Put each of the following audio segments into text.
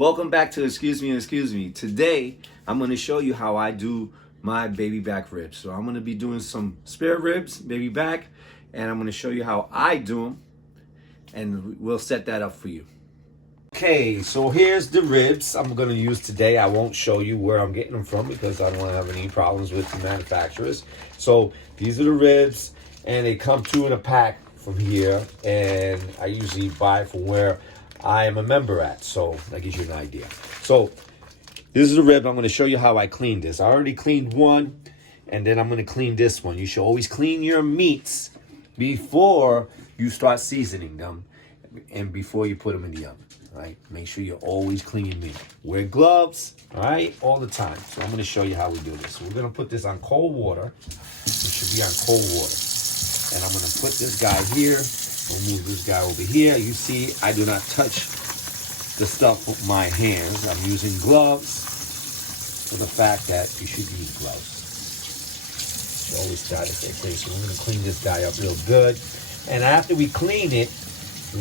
Welcome back to Excuse Me. Today, I'm going to show you how I do my baby back ribs. So I'm going to be doing some spare ribs, baby back, and I'm going to show you how I do them, and we'll set that up for you. Okay, so here's the ribs I'm going to use today. I won't show you where I'm getting them from because I don't want to have any problems with the manufacturers. So these are the ribs, and they come two in a pack from here, and I usually buy from where I am a member at, so that gives you an idea. So this is the rib. I'm going to show you how I cleaned this. I already cleaned one, and then I'm going to clean this one. You should always clean your meats before you start seasoning them and before you put them in the oven. All right, make sure you always clean your meat. Wear gloves, all right, all the time. So I'm going to show you how we do this. So we're going to put this on cold water. It should be on cold water. And I'm going to put this guy here. We'll move this guy over here. You see, I do not touch the stuff with my hands. I'm using gloves for the fact that you should use gloves. You always start to say, okay, so we're going to clean this guy up real good. And after we clean it,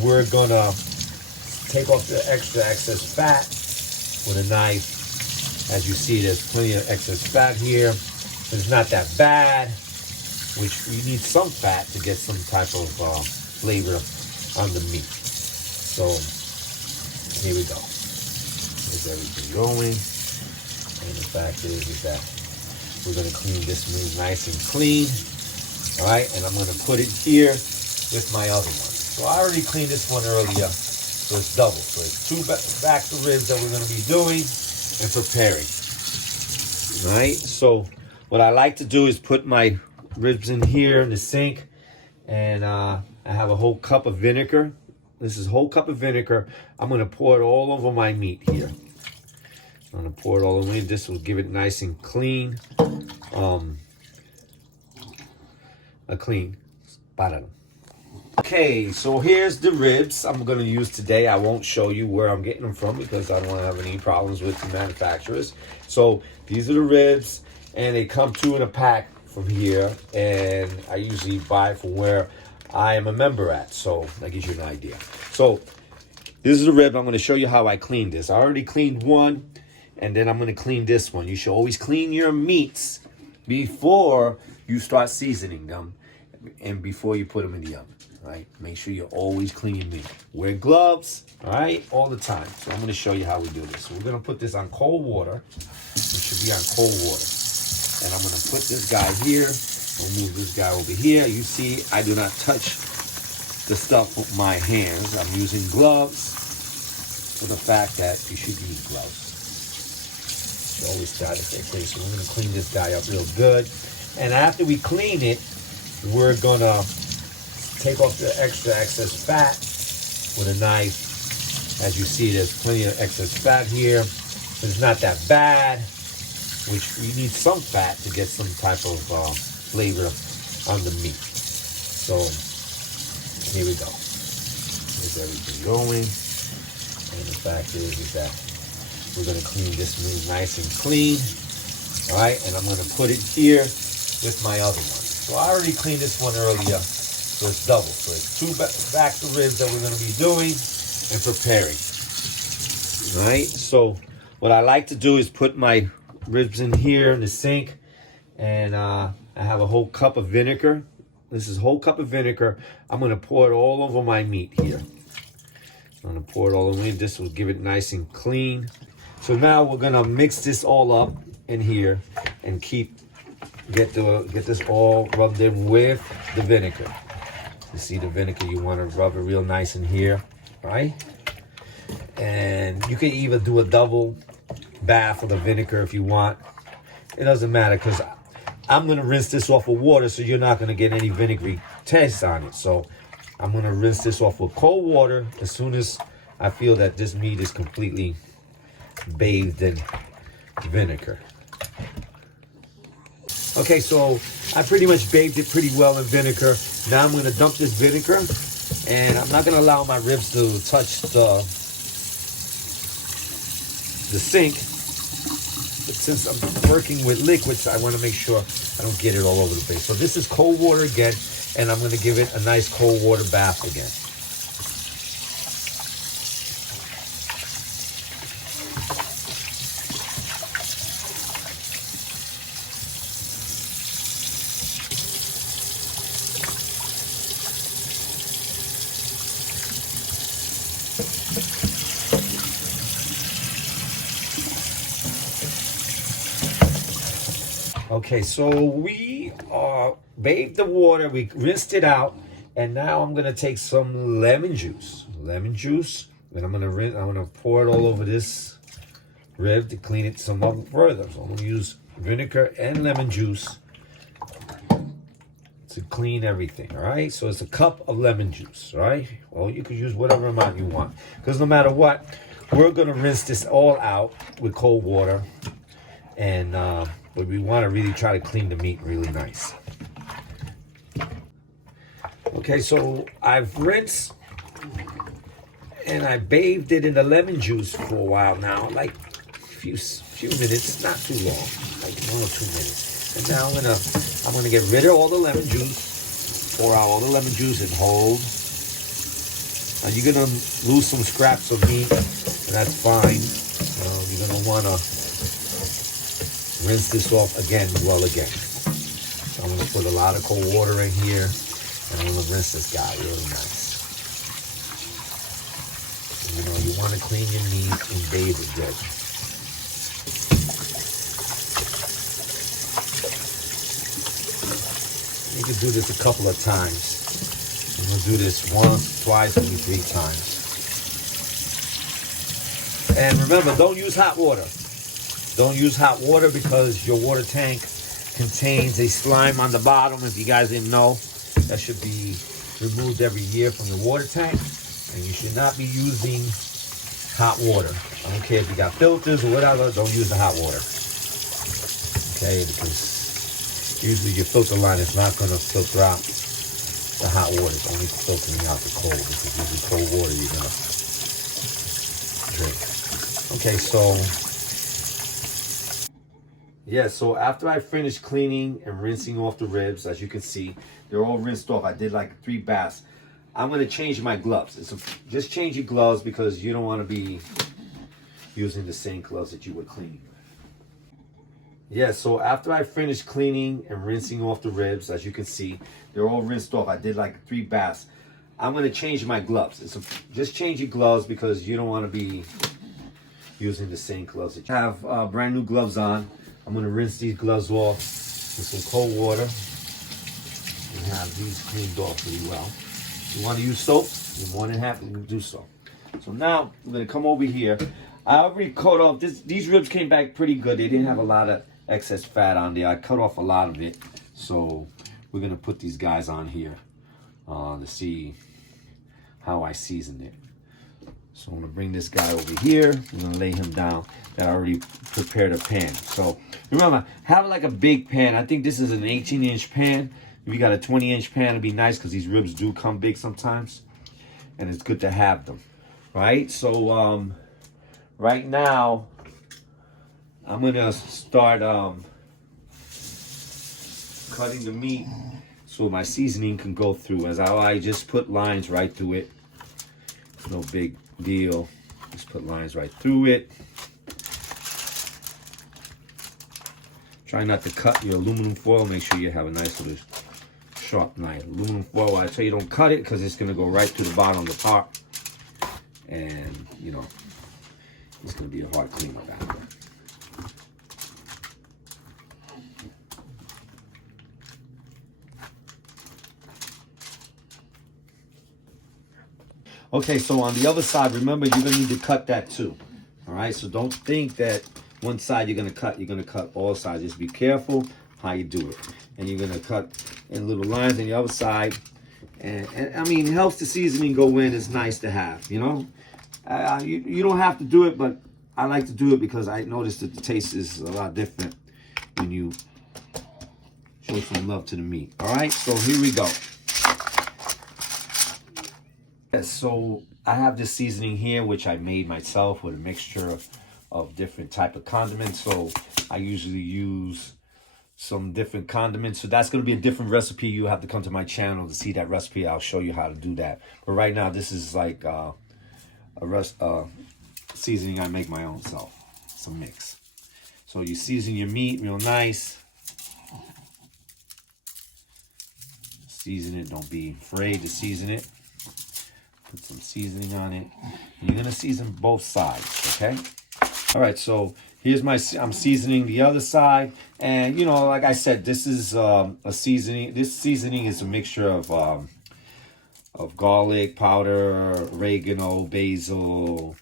we're going to take off the excess fat with a knife. As you see, there's plenty of excess fat here. It's not that bad, which you need some fat to get some type of flavor on the meat. So here we go. There's everything going. And the fact is that we're going to clean this meat nice and clean. All right, and I'm going to put it here with my other one. So I already cleaned this one earlier, so it's double. So it's two back to ribs that we're going to be doing and preparing. All right, so what I like to do is put my ribs in here in the sink, and I have a whole cup of vinegar. This is a whole cup of vinegar. I'm going to pour it all over my meat here. I'm going to pour it all over. This will give it nice and clean. A clean spot. Okay, so here's the ribs I'm going to use today. I won't show you where I'm getting them from because I don't want to have any problems with the manufacturers. So these are the ribs, and they come two in a pack from here, and I usually buy from where I am a member at, so that gives you an idea. So this is the rib. I'm going to show you how I cleaned this. I already cleaned one, and then I'm going to clean this one. You should always clean your meats before you start seasoning them and before you put them in the oven. All right, make sure you always clean your meat. Wear gloves, all right, all the time. So I'm going to show you how we do this. So we're going to put this on cold water. It should be on cold water. And I'm going to put this guy here. We'll move this guy over here. You see, I do not touch the stuff with my hands. I'm using gloves for the fact that you should use gloves. You always start to say, okay, so we're going to clean this guy up real good. And after we clean it, we're going to take off the excess fat with a knife. As you see, there's plenty of excess fat here. It's not that bad, which you need some fat to get some type of flavor on the meat. So here we go. There's everything going. And the fact is that we're going to clean this meat nice and clean. All right, and I'm going to put it here with my other one. So I already cleaned this one earlier, so it's double. So it's two back to ribs that we're going to be doing and preparing. All right, so what I like to do is put my ribs in here in the sink, and I have a whole cup of vinegar. This is a whole cup of vinegar. I'm going to pour it all over my meat here. I'm going to pour it all over. This will give it nice and clean. So now we're going to mix this all up in here and get this all rubbed in with the vinegar. You see the vinegar, you want to rub it real nice in here, right? And you can even do a double bath of the vinegar if you want. It doesn't matter because I'm going to rinse this off with water, so you're not going to get any vinegary taste on it. So I'm going to rinse this off with cold water as soon as I feel that this meat is completely bathed in vinegar. Okay, so I pretty much bathed it pretty well in vinegar. Now I'm going to dump this vinegar, and I'm not going to allow my ribs to touch the sink. But since I'm working with liquids, I want to make sure I don't get it all over the place. So this is cold water again, and I'm going to give it a nice cold water bath again. Okay, so we bathed the water, we rinsed it out, and now I'm gonna take some lemon juice. And I'm gonna pour it all over this rib to clean it some up further. So I'm gonna use vinegar and lemon juice to clean everything, all right? So it's a cup of lemon juice, all right? Well, you could use whatever amount you want, because no matter what, we're gonna rinse this all out with cold water, and but we wanna really try to clean the meat really nice. Okay, so I've rinsed and I bathed it in the lemon juice for a while now, like a few minutes, not too long, like 1 or 2 minutes. And now I'm gonna get rid of all the lemon juice, pour out all the lemon juice and hold. And you're gonna lose some scraps of meat, and that's fine. You're gonna wanna rinse this off again. So I'm gonna put a lot of cold water in here, and I'm gonna rinse this guy really nice. You want to clean your meat and bathe it good. You can do this a couple of times. I'm going to do this once, twice, maybe 3 times. And remember, don't use hot water. Don't use hot water because your water tank contains a slime on the bottom. If you guys didn't know, that should be removed every year from your water tank. And you should not be using hot water. I don't care if you got filters or whatever, don't use the hot water. Okay, because usually your filter line is not going to filter out the hot water. It's only filtering out the cold, because usually cold water you're going to drink. Okay, so yeah, so after I finished cleaning and rinsing off the ribs, as you can see, they're all rinsed off. I did like 3 baths. I'm going to change my gloves. Just change your gloves, because you don't want to be using the same gloves that you would clean. Yeah, so after I finished cleaning and rinsing off the ribs, as you can see, they're all rinsed off. I did like 3 baths. I'm going to change my gloves. Just change your gloves, because you don't want to be using the same gloves that you have. Brand new gloves on. I'm going to rinse these gloves off with some cold water and have these cleaned off pretty well. If you want to use soap, you're more than happy to do so. So now we're going to come over here. I already cut off these ribs came back pretty good. They didn't have a lot of excess fat on there. I cut off a lot of it. So we're going to put these guys on here to see how I season it. So I'm going to bring this guy over here. I'm going to lay him down. I already prepared a pan. So remember, have like a big pan. I think this is an 18-inch pan. If you got a 20-inch pan, it'd be nice, because these ribs do come big sometimes. And it's good to have them, right? So right now, I'm going to start cutting the meat so my seasoning can go through. As I just put lines right through it. No big deal. Just put lines right through it. Try not to cut your aluminum foil. Make sure you have a nice little sharp knife. Aluminum foil, I tell you, don't cut it, because it's going to go right to the bottom of the pot. And, you know, it's going to be a hard cleanup after. Okay, so on the other side, remember, you're going to need to cut that too. All right, so don't think that one side you're going to cut all sides. Just be careful how you do it. And you're going to cut in little lines on the other side. And I mean, it helps the seasoning go in. It's nice to have, you know. You don't have to do it, but I like to do it because I noticed that the taste is a lot different when you show some love to the meat. All right, so here we go. So I have this seasoning here, which I made myself with a mixture of different type of condiments. So I usually use some different condiments. So that's going to be a different recipe. You have to come to my channel to see that recipe. I'll show you how to do that. But right now, this is like a seasoning I make my own self. It's a mix. So you season your meat real nice. Season it. Don't be afraid to season it. Put some seasoning on it. You're going to season both sides, okay? All right, so here's I'm seasoning the other side. And, you know, like I said, this is a seasoning. This seasoning is a mixture of garlic powder, oregano, basil,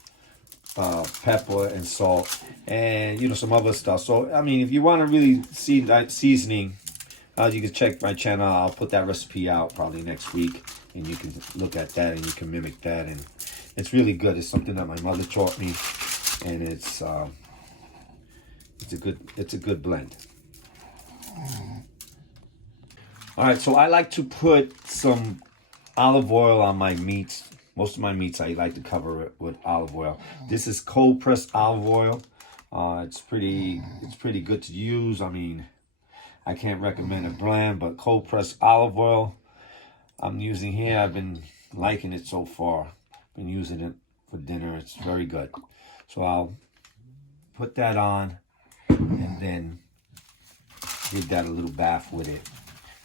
pepper, and salt, and, you know, some other stuff. So, I mean, if you want to really see that seasoning, you can check my channel. I'll put that recipe out probably next week, and you can look at that and you can mimic that. And it's really good. It's something that my mother taught me, and it's a good blend. All right, so I like to put some olive oil on my meats. Most of my meats I like to cover it with olive oil. This is cold pressed olive oil. It's pretty good to use. I mean, I can't recommend a brand, but cold pressed olive oil I'm using here. I've been liking it so far. Been using it for dinner. It's very good. So I'll put that on and then give that a little bath with it.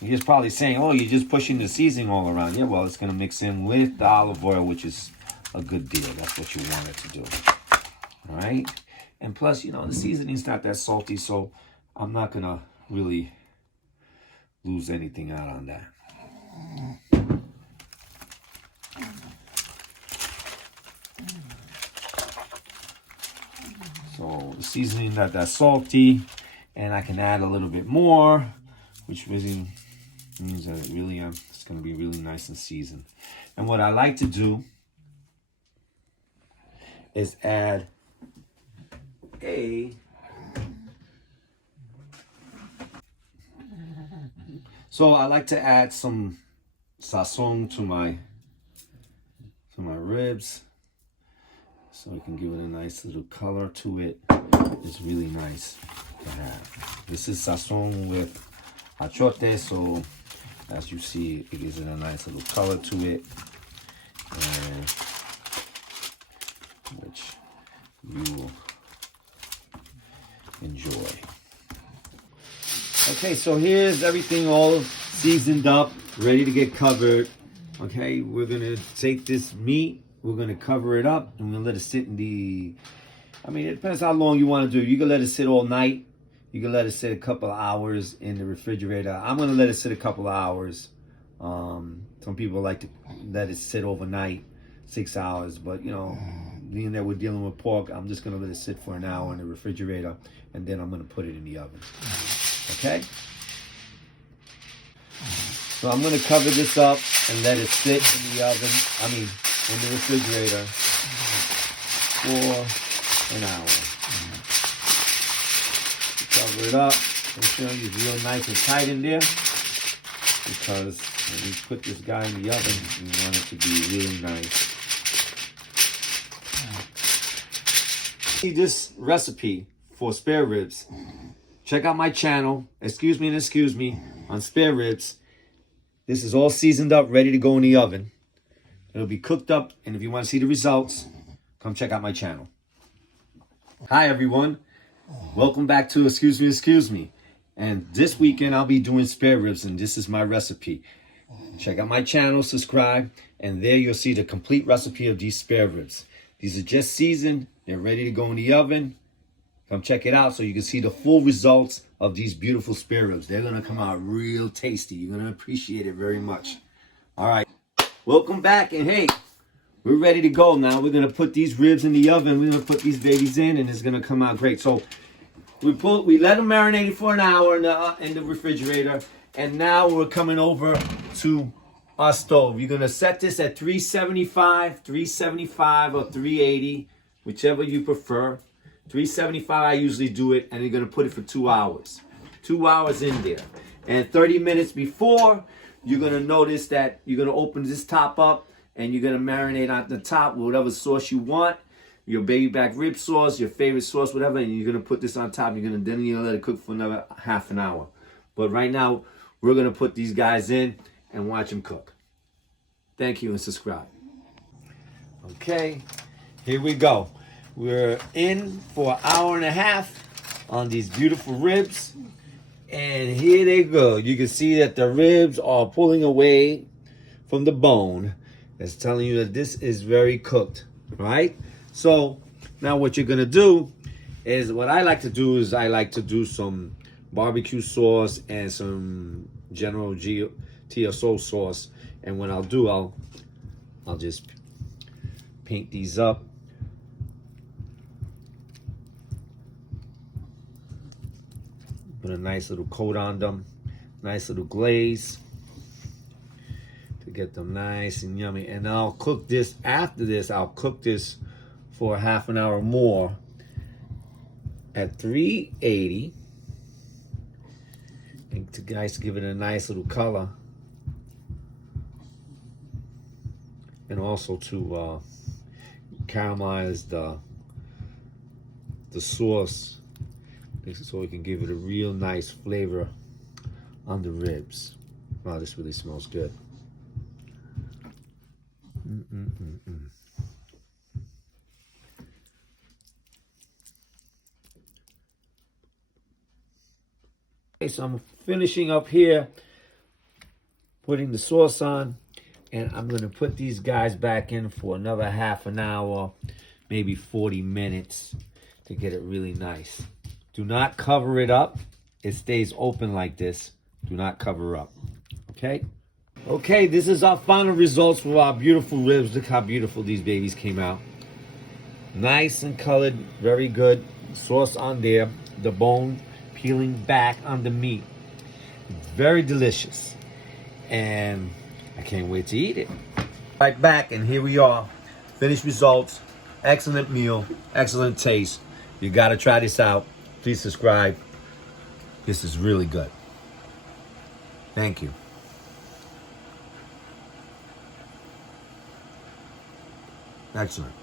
You're just probably saying, oh, you're just pushing the seasoning all around. Yeah, well, it's going to mix in with the olive oil, which is a good deal. That's what you want it to do. All right? And plus, you know, the seasoning's not that salty, so I'm not going to really lose anything out on that. So the seasoning not that salty, and I can add a little bit more, which really means that it's going to be really nice and seasoned. And what I like to do is add so I like to add some sazon to my ribs, so we can give it a nice little color to it. It's really nice to have. This is sazon with achote, so as you see, it gives it a nice little color to it, and which you will enjoy. Okay, so here's everything all seasoned up, ready to get covered. Okay, we're gonna take this meat, we're gonna cover it up, and we're gonna let it sit in the, I mean, it depends how long you want to do. You can let it sit all night. You can let it sit a couple of hours in the refrigerator. I'm gonna let it sit a couple of hours. Some people like to let it sit overnight, 6 hours, but you know, being that we're dealing with pork, I'm just gonna let it sit for an hour in the refrigerator, and then I'm gonna put it in the oven. Okay? So I'm gonna cover this up and let it sit in the oven, in the refrigerator for an hour. Cover it up. Make sure it's real nice and tight in there, because when we put this guy in the oven, we want it to be really nice. See this recipe for spare ribs. Check out my channel, excuse me, on spare ribs. This is all seasoned up, ready to go in the oven. It'll be cooked up, and if you want to see the results, come check out my channel. Hi everyone, welcome back to Excuse Me. And this weekend I'll be doing spare ribs, and this is my recipe. Check out my channel, subscribe, and there you'll see the complete recipe of these spare ribs. These are just seasoned, they're ready to go in the oven. Come check it out so you can see the full results of these beautiful spare ribs. They're gonna come out real tasty. You're gonna appreciate it very much. All right, welcome back, and hey, we're ready to go now. We're gonna put these ribs in the oven. We're gonna put these babies in, and it's gonna come out great. So we let them marinate for an hour in the refrigerator, and now we're coming over to our stove. You're gonna set this at 375 or 380, whichever you prefer. 375, I usually do it, and you're gonna put it for 2 hours. 2 hours in there. And 30 minutes before, you're gonna notice that you're gonna open this top up, and you're gonna marinate on the top with whatever sauce you want. Your baby back rib sauce, your favorite sauce, whatever, and you're gonna put this on top. Then you're gonna let it cook for another half an hour. But right now, we're gonna put these guys in and watch them cook. Thank you, and subscribe. Okay, here we go. We're in for an hour and a half on these beautiful ribs. And here they go. You can see that the ribs are pulling away from the bone. That's telling you that this is very cooked, right? So now what you're gonna do is what I like to do is I like to do some barbecue sauce and some General TSO sauce. And what I'll do, I'll just paint these up. Put a nice little coat on them, nice little glaze to get them nice and yummy. And I'll cook this, after this, I'll cook this for half an hour more at 380. And to guys give it a nice little color. And also to caramelize the sauce, so it can give it a real nice flavor on the ribs. Wow, this really smells good. Okay, so I'm finishing up here, putting the sauce on, and I'm gonna put these guys back in for another half an hour, maybe 40 minutes to get it really nice. Do not cover it up. It stays open like this. Do not cover up, okay? Okay, this is our final results for our beautiful ribs. Look how beautiful these babies came out. Nice and colored, very good. Sauce on there, the bone peeling back on the meat. Very delicious. And I can't wait to eat it. Right back, and here we are. Finished results. Excellent meal, excellent taste. You gotta try this out. Please subscribe. This is really good. Thank you. Excellent.